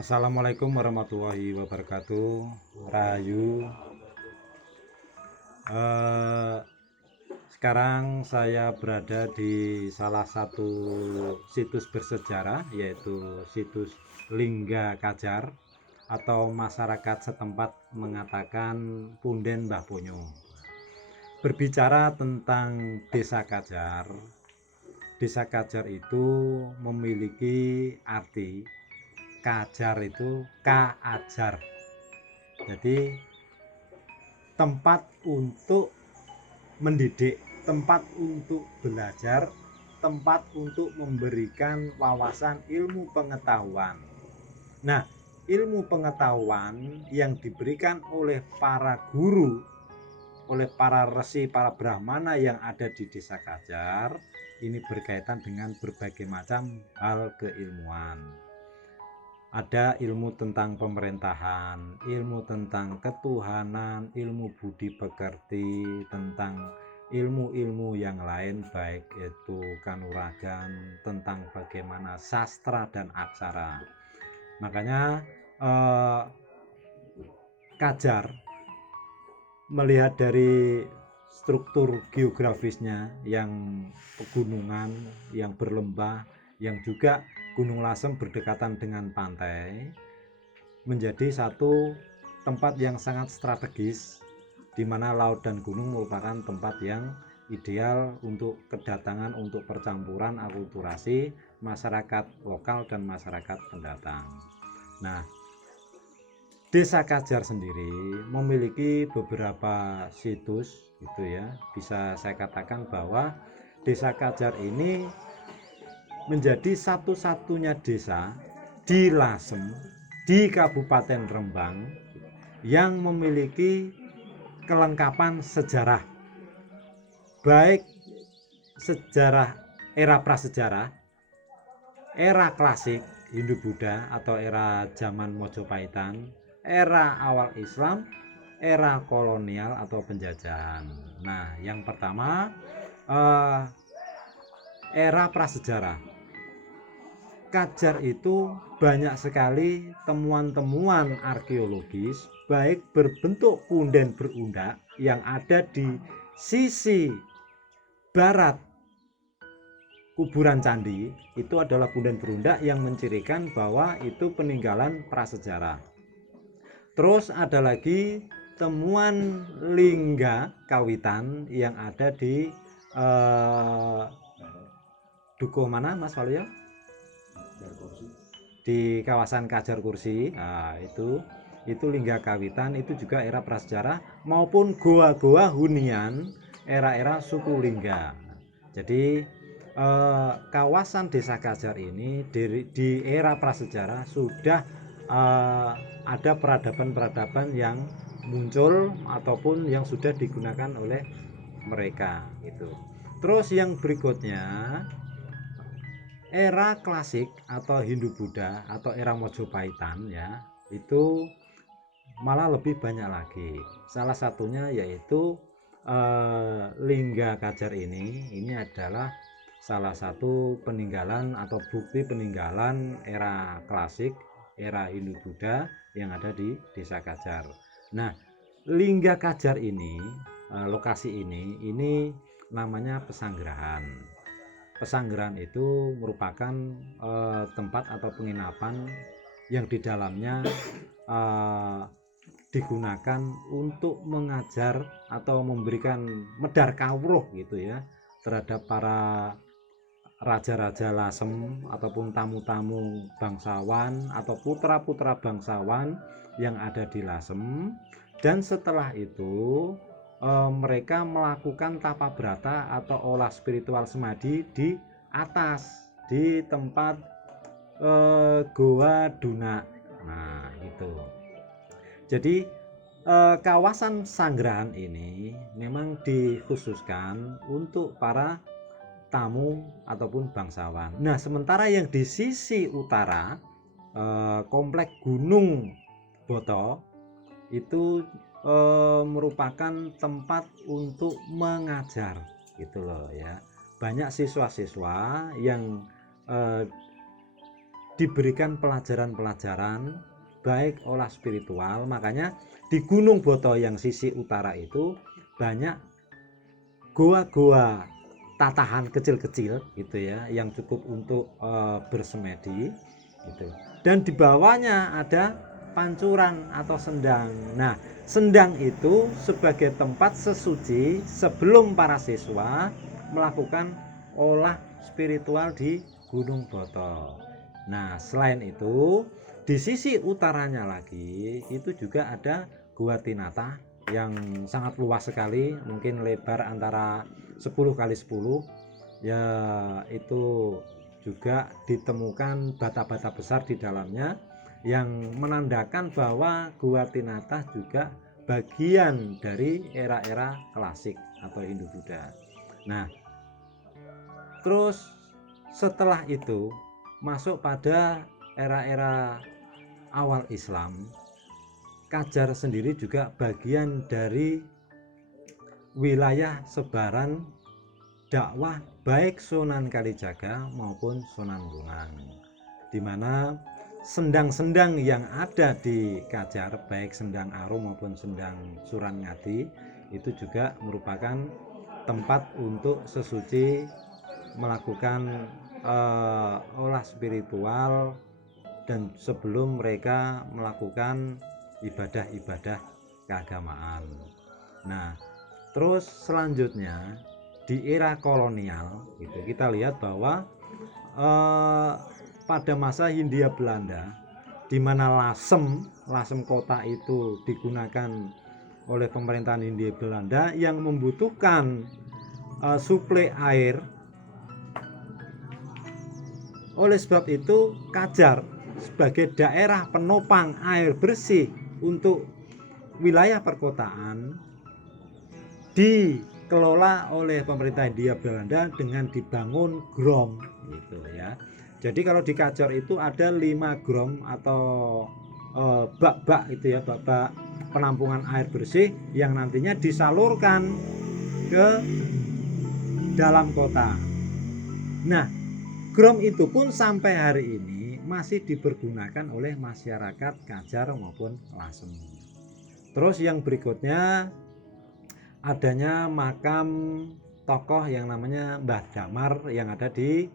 Assalamualaikum warahmatullahi wabarakatuh. Rahayu. Eh, Sekarang saya berada di salah satu situs bersejarah, yaitu situs Lingga Kajar, atau masyarakat setempat mengatakan Punden Mbah Ponyo. Berbicara tentang Desa Kajar, Desa Kajar itu memiliki arti. Kajar itu ajar, jadi tempat untuk mendidik, tempat untuk belajar, tempat untuk memberikan wawasan ilmu pengetahuan. Nah, ilmu pengetahuan yang diberikan oleh para guru, oleh para resi, para brahmana yang ada di Desa Kajar, ini berkaitan dengan berbagai macam hal keilmuan. Ada ilmu tentang pemerintahan, ilmu tentang ketuhanan, ilmu budi pekerti, tentang ilmu-ilmu yang lain, baik itu kanuragan, tentang bagaimana sastra dan aksara. Makanya Kajar melihat dari struktur geografisnya yang pegunungan, yang berlembah, yang juga Gunung Lasem berdekatan dengan pantai, menjadi satu tempat yang sangat strategis, di mana laut dan gunung merupakan tempat yang ideal untuk kedatangan, untuk percampuran akulturasi masyarakat lokal dan masyarakat pendatang. Nah, Desa Kajar sendiri memiliki beberapa situs, gitu ya. Bisa saya katakan bahwa Desa Kajar ini menjadi satu-satunya desa di Lasem, di Kabupaten Rembang, yang memiliki kelengkapan sejarah, baik sejarah era prasejarah, era klasik Hindu-Buddha atau era zaman Mojopahitan, era awal Islam, era kolonial atau penjajahan. Nah, yang pertama era prasejarah. Kajar itu banyak sekali temuan-temuan arkeologis, baik berbentuk punden berundak yang ada di sisi barat kuburan candi. Itu adalah punden berundak yang mencirikan bahwa itu peninggalan prasejarah. Terus ada lagi temuan lingga kawitan yang ada di dukuh mana Mas Waluyo? Di kawasan Kajar Kursi. Nah, itu lingga kawitan, itu juga era prasejarah, maupun goa-goa hunian era-era suku Lingga. Jadi kawasan Desa Kajar ini di era prasejarah sudah ada peradaban-peradaban yang muncul ataupun yang sudah digunakan oleh mereka gitu. Terus yang berikutnya, era klasik atau Hindu-Buddha atau era Mojopahitan, ya, itu malah lebih banyak lagi. Salah satunya yaitu Lingga Kajar ini adalah salah satu peninggalan atau bukti peninggalan era klasik, era Hindu-Buddha yang ada di Desa Kajar. Nah, Lingga Kajar ini, lokasi ini namanya Pesanggerahan. Pesanggerahan itu merupakan tempat atau penginapan yang di dalamnya digunakan untuk mengajar atau memberikan medar kawruh gitu ya terhadap para raja-raja Lasem ataupun tamu-tamu bangsawan atau putra-putra bangsawan yang ada di Lasem. Dan setelah itu mereka melakukan tapa brata atau olah spiritual semadi di atas, di tempat Goa Duna. Nah, itu. Jadi kawasan Sanggerahan ini memang dikhususkan untuk para tamu ataupun bangsawan. Nah, sementara yang di sisi utara komplek Gunung Boto itu merupakan tempat untuk mengajar gitu loh ya. Banyak siswa-siswa yang diberikan pelajaran-pelajaran baik olah spiritual. Makanya di Gunung Boto yang sisi utara itu banyak goa-goa tatahan kecil-kecil gitu ya, yang cukup untuk bersemedi gitu. Dan di bawahnya ada pancuran atau sendang. Nah, sendang itu sebagai tempat sesuci sebelum para siswa melakukan olah spiritual di Gunung Boto. Nah, selain itu di sisi utaranya lagi itu juga ada Gua Tinata yang sangat luas sekali, mungkin lebar antara 10 kali 10 ya. Itu juga ditemukan bata-bata besar di dalamnya yang menandakan bahwa Gua Tinata juga bagian dari era-era klasik atau Hindu-Buddha. Nah, terus setelah itu masuk pada era-era awal Islam. Kajar sendiri juga bagian dari wilayah sebaran dakwah baik Sunan Kalijaga maupun Sunan Bonang, di mana sendang-sendang yang ada di Kajar baik Sendang Arum maupun Sendang Surangati itu juga merupakan tempat untuk sesuci melakukan olah spiritual dan sebelum mereka melakukan ibadah-ibadah keagamaan. Nah, terus selanjutnya di era kolonial itu kita lihat bahwa pada masa Hindia Belanda, di mana lasem kota itu digunakan oleh pemerintahan Hindia Belanda yang membutuhkan suplai air. Oleh sebab itu Kajar sebagai daerah penopang air bersih untuk wilayah perkotaan dikelola oleh pemerintah Hindia Belanda dengan dibangun grom gitu ya. Jadi kalau di Kajar itu ada 5 grom atau bak-bak itu ya, bak-bak penampungan air bersih yang nantinya disalurkan ke dalam kota. Nah, grom itu pun sampai hari ini masih dipergunakan oleh masyarakat Kajar maupun Lasem. Terus yang berikutnya adanya makam tokoh yang namanya Mbah Damar yang ada di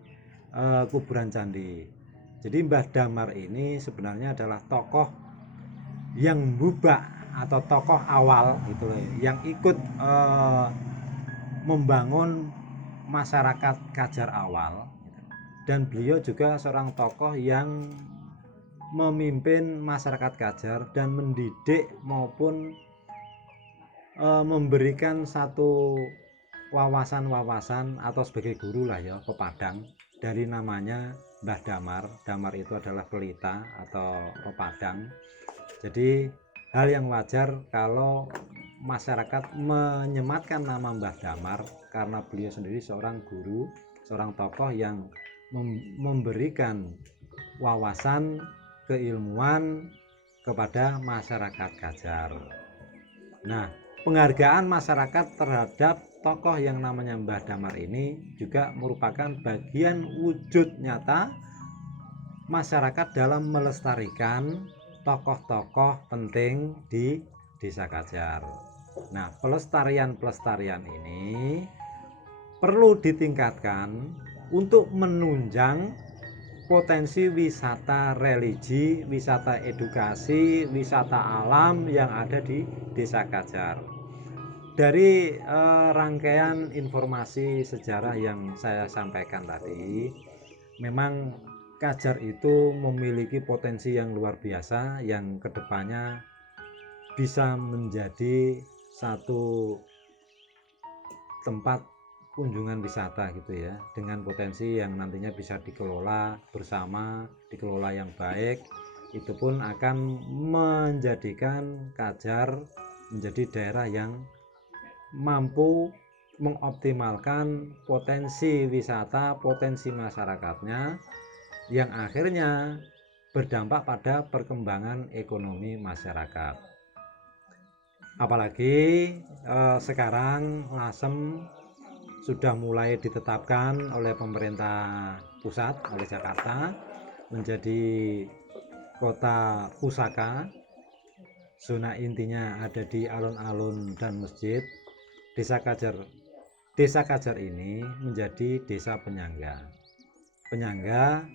kuburan candi. Jadi Mbah Damar ini sebenarnya adalah tokoh yang bubak atau tokoh awal gitu loh, yang ikut membangun masyarakat Kajar awal. Dan beliau juga seorang tokoh yang memimpin masyarakat Kajar dan mendidik maupun memberikan satu wawasan-wawasan atau sebagai guru lah ya ke Padang, dari namanya Mbah Damar. Damar itu adalah pelita atau pepadang. Jadi hal yang wajar kalau masyarakat menyematkan nama Mbah Damar karena beliau sendiri seorang guru, seorang tokoh yang memberikan wawasan keilmuan kepada masyarakat Kajar. Nah, penghargaan masyarakat terhadap tokoh yang namanya Mbah Damar ini juga merupakan bagian wujud nyata masyarakat dalam melestarikan tokoh-tokoh penting di Desa Kajar. Nah, pelestarian ini perlu ditingkatkan untuk menunjang potensi wisata religi, wisata edukasi, wisata alam yang ada di Desa Kajar. Dari rangkaian informasi sejarah yang saya sampaikan tadi, memang Kajar itu memiliki potensi yang luar biasa yang kedepannya bisa menjadi satu tempat kunjungan wisata gitu ya, dengan potensi yang nantinya bisa dikelola bersama, dikelola yang baik. Itu pun akan menjadikan Kajar menjadi daerah yang mampu mengoptimalkan potensi wisata, potensi masyarakatnya, yang akhirnya berdampak pada perkembangan ekonomi masyarakat. Apalagi sekarang Lasem sudah mulai ditetapkan oleh pemerintah pusat, oleh Jakarta, menjadi kota pusaka. Zona intinya ada di alun-alun dan masjid. Desa Kajar ini menjadi desa penyangga. Penyangga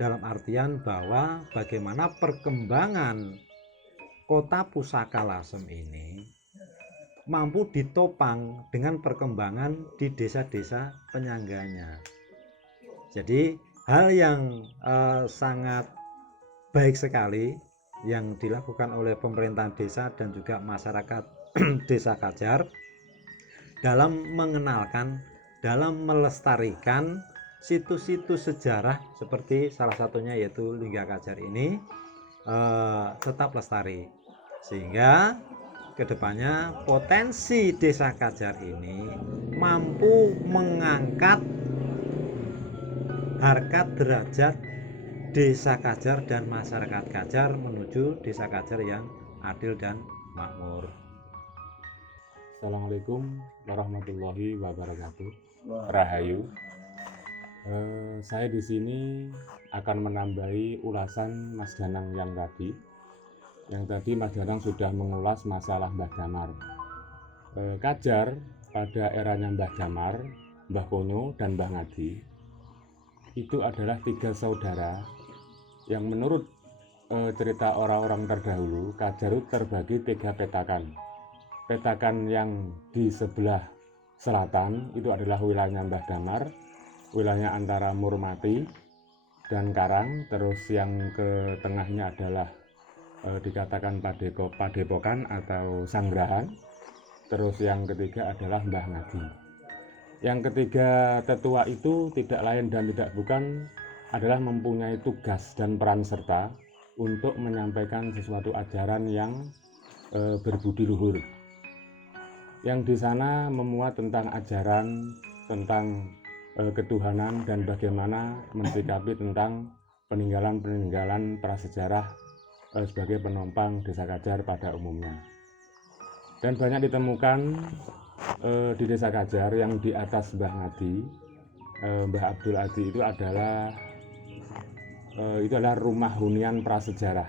dalam artian bahwa bagaimana perkembangan kota pusaka Lasem ini mampu ditopang dengan perkembangan di desa-desa penyangganya. Jadi hal yang sangat baik sekali yang dilakukan oleh pemerintahan desa dan juga masyarakat Desa Kajar dalam mengenalkan, dalam melestarikan situs-situs sejarah seperti salah satunya yaitu Lingga Kajar ini tetap lestari, sehingga kedepannya potensi Desa Kajar ini mampu mengangkat harkat derajat Desa Kajar dan masyarakat Kajar menuju Desa Kajar yang adil dan makmur. Assalamualaikum warahmatullahi wabarakatuh. Rahayu. Saya di sini akan menambahi ulasan Mas Danang yang tadi. Yang tadi Mas Danang sudah mengulas masalah Mbah Damar. Kajar pada eranya Mbah Damar, Mbah Ponyo, dan Mbah Ngadi itu adalah 3 saudara yang menurut cerita orang-orang terdahulu, Kajar itu terbagi 3 petakan. Petakan yang di sebelah selatan itu adalah wilayahnya Mbah Damar, wilayahnya antara Murmati dan Karang, terus yang ke tengahnya adalah dikatakan Padepokan atau Sanggrahan, terus yang ketiga adalah Mbah Ngadi. Yang ketiga tetua itu tidak lain dan tidak bukan adalah mempunyai tugas dan peran serta untuk menyampaikan sesuatu ajaran yang berbudi luhur. Yang di sana memuat tentang ajaran, tentang ketuhanan dan bagaimana mensikapi tentang peninggalan-peninggalan prasejarah sebagai penopang Desa Kajar pada umumnya. Dan banyak ditemukan di Desa Kajar yang di atas Mbah Ngadi, Mbah Abdul Adi itu adalah rumah hunian prasejarah,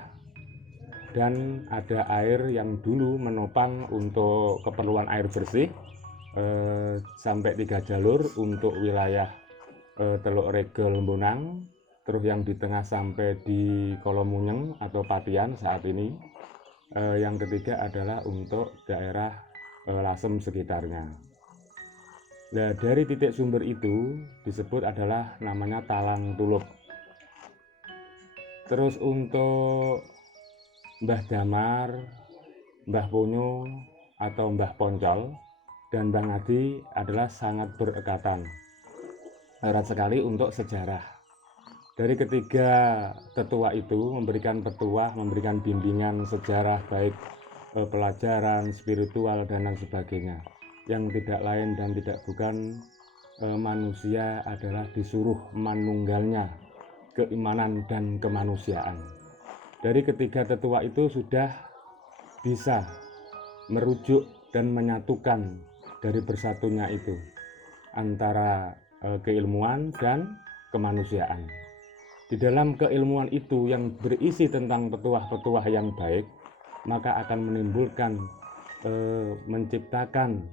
dan ada air yang dulu menopang untuk keperluan air bersih sampai 3 jalur untuk wilayah Teluk Regol Bonang, terus yang di tengah sampai di Kolomunyeng atau Patian saat ini, yang ketiga adalah untuk daerah Lasem sekitarnya. Nah, dari titik sumber itu disebut adalah namanya Talang Tuluk. Terus untuk Mbah Damar, Mbah Ponyo atau Mbah Poncol dan Mbah Ngadi adalah sangat berekatan erat sekali untuk sejarah. Dari ketiga tetua itu memberikan petuah, memberikan bimbingan sejarah baik pelajaran, spiritual dan lain sebagainya. Yang tidak lain dan tidak bukan manusia adalah disuruh manunggalnya keimanan dan kemanusiaan. Dari ketiga tetua itu sudah bisa merujuk dan menyatukan dari bersatunya itu antara keilmuan dan kemanusiaan. Di dalam keilmuan itu yang berisi tentang petuah-petuah yang baik, maka akan menimbulkan menciptakan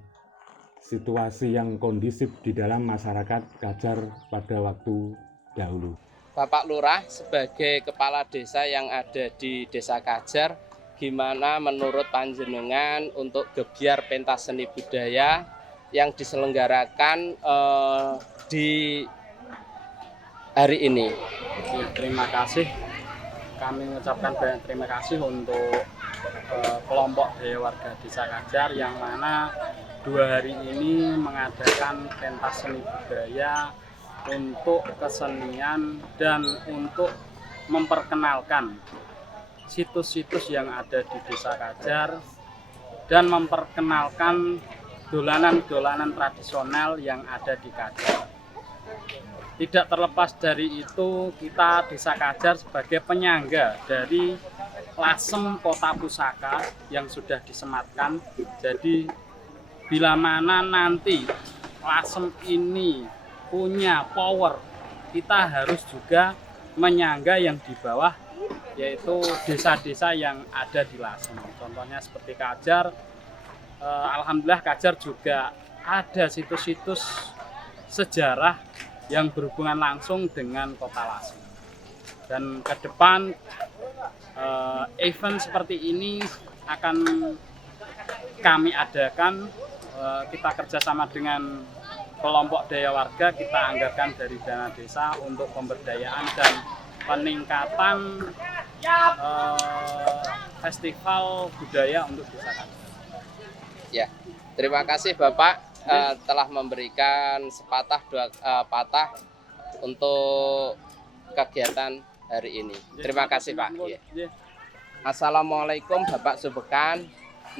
situasi yang kondusif di dalam masyarakat Kajar pada waktu dahulu. Bapak Lurah sebagai kepala desa yang ada di Desa Kajar, gimana menurut panjenengan untuk gebyar pentas seni budaya yang diselenggarakan di hari ini? Terima kasih. Kami mengucapkan banyak terima kasih untuk kelompok daya warga Desa Kajar yang mana 2 hari ini mengadakan pentas seni budaya untuk kesenian dan untuk memperkenalkan situs-situs yang ada di Desa Kajar dan memperkenalkan dolanan-dolanan tradisional yang ada di Kajar. Tidak terlepas dari itu, kita Desa Kajar sebagai penyangga dari Lasem Kota Pusaka yang sudah disematkan. Jadi bila mana nanti Lasem ini punya power, kita harus juga menyangga yang di bawah, yaitu desa-desa yang ada di Lasem. Contohnya seperti Kajar, alhamdulillah Kajar juga ada situs-situs sejarah yang berhubungan langsung dengan kota Lasem. Dan ke depan event seperti ini akan kami adakan, kita kerjasama dengan kelompok daya warga, kita anggarkan dari dana desa untuk pemberdayaan dan peningkatan festival budaya untuk desa kami. Ya, terima kasih Bapak telah memberikan sepatah dua patah untuk kegiatan hari ini. Terima kasih Pak. Ya. Assalamualaikum Bapak Subekan,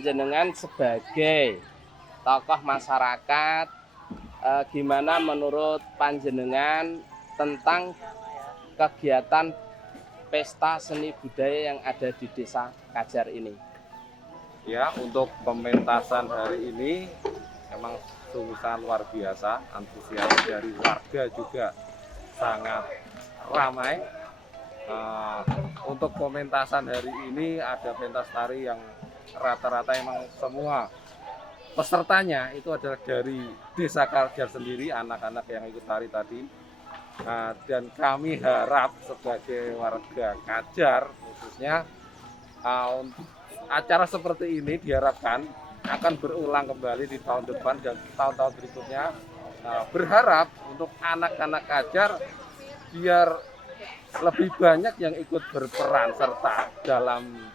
jenengan sebagai tokoh masyarakat, gimana menurut panjenengan tentang kegiatan pesta seni budaya yang ada di Desa Kajar ini? Ya, untuk pementasan hari ini memang sungguh sangat luar biasa, antusias dari warga juga sangat ramai. Untuk pementasan hari ini ada pentas tari yang rata-rata emang semua pesertanya itu adalah dari Desa Kajar sendiri, anak-anak yang ikut tari tadi. Dan kami harap sebagai warga Kajar khususnya, acara seperti ini diharapkan akan berulang kembali di tahun depan dan tahun-tahun berikutnya. Berharap untuk anak-anak Kajar biar lebih banyak yang ikut berperan serta dalam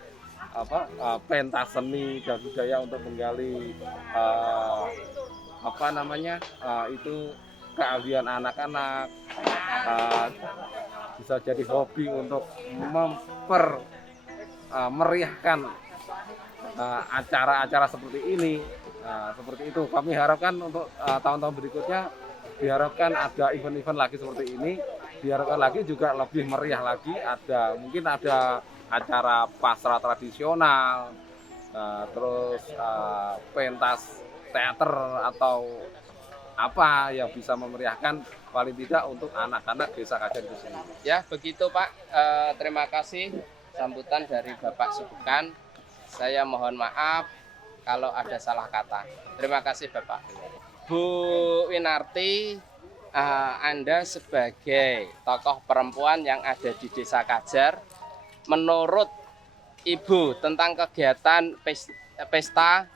pentas seni dan budaya untuk menggali itu keahlian anak-anak, bisa jadi hobi untuk meriahkan acara-acara seperti ini. Seperti itu kami harapkan untuk tahun-tahun berikutnya, diharapkan ada event-event lagi seperti ini, diharapkan lagi juga lebih meriah lagi, mungkin ada acara pasrah tradisional, terus pentas teater atau apa yang bisa memeriahkan paling tidak untuk anak-anak Desa Kajar itu sendiri. Ya, begitu Pak. Terima kasih sambutan dari Bapak Subekan. Saya mohon maaf kalau ada salah kata. Terima kasih Bapak. Bu Winarti, Anda sebagai tokoh perempuan yang ada di Desa Kajar, menurut Ibu tentang kegiatan pesta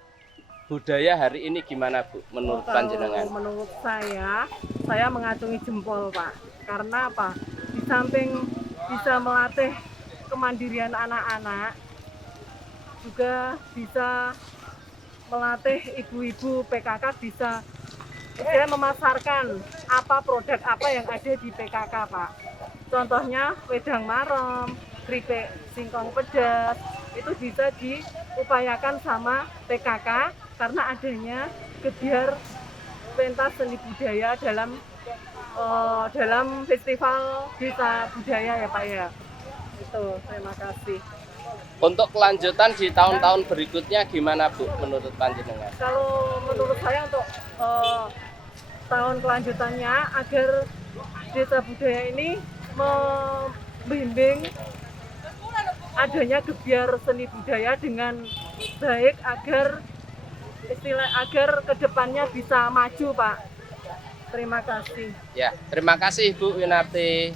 budaya hari ini gimana Bu, menurut panjenengan? Menurut saya mengacungi jempol Pak. Karena apa? Di samping bisa melatih kemandirian anak-anak, juga bisa melatih ibu-ibu PKK bisa memasarkan produk apa yang ada di PKK Pak. Contohnya wedang marem, keripik singkong pedas, itu bisa diupayakan sama PKK karena adanya gebyar pentas seni budaya dalam festival desa budaya ya Pak ya. Itu, terima kasih. Untuk kelanjutan di tahun-tahun berikutnya gimana Bu menurut panjenengan? Kalau menurut saya untuk tahun kelanjutannya agar desa budaya ini membimbing adanya gebyar seni budaya dengan baik agar kedepannya bisa maju Pak. Terima kasih. Ya, terima kasih Bu Winarti.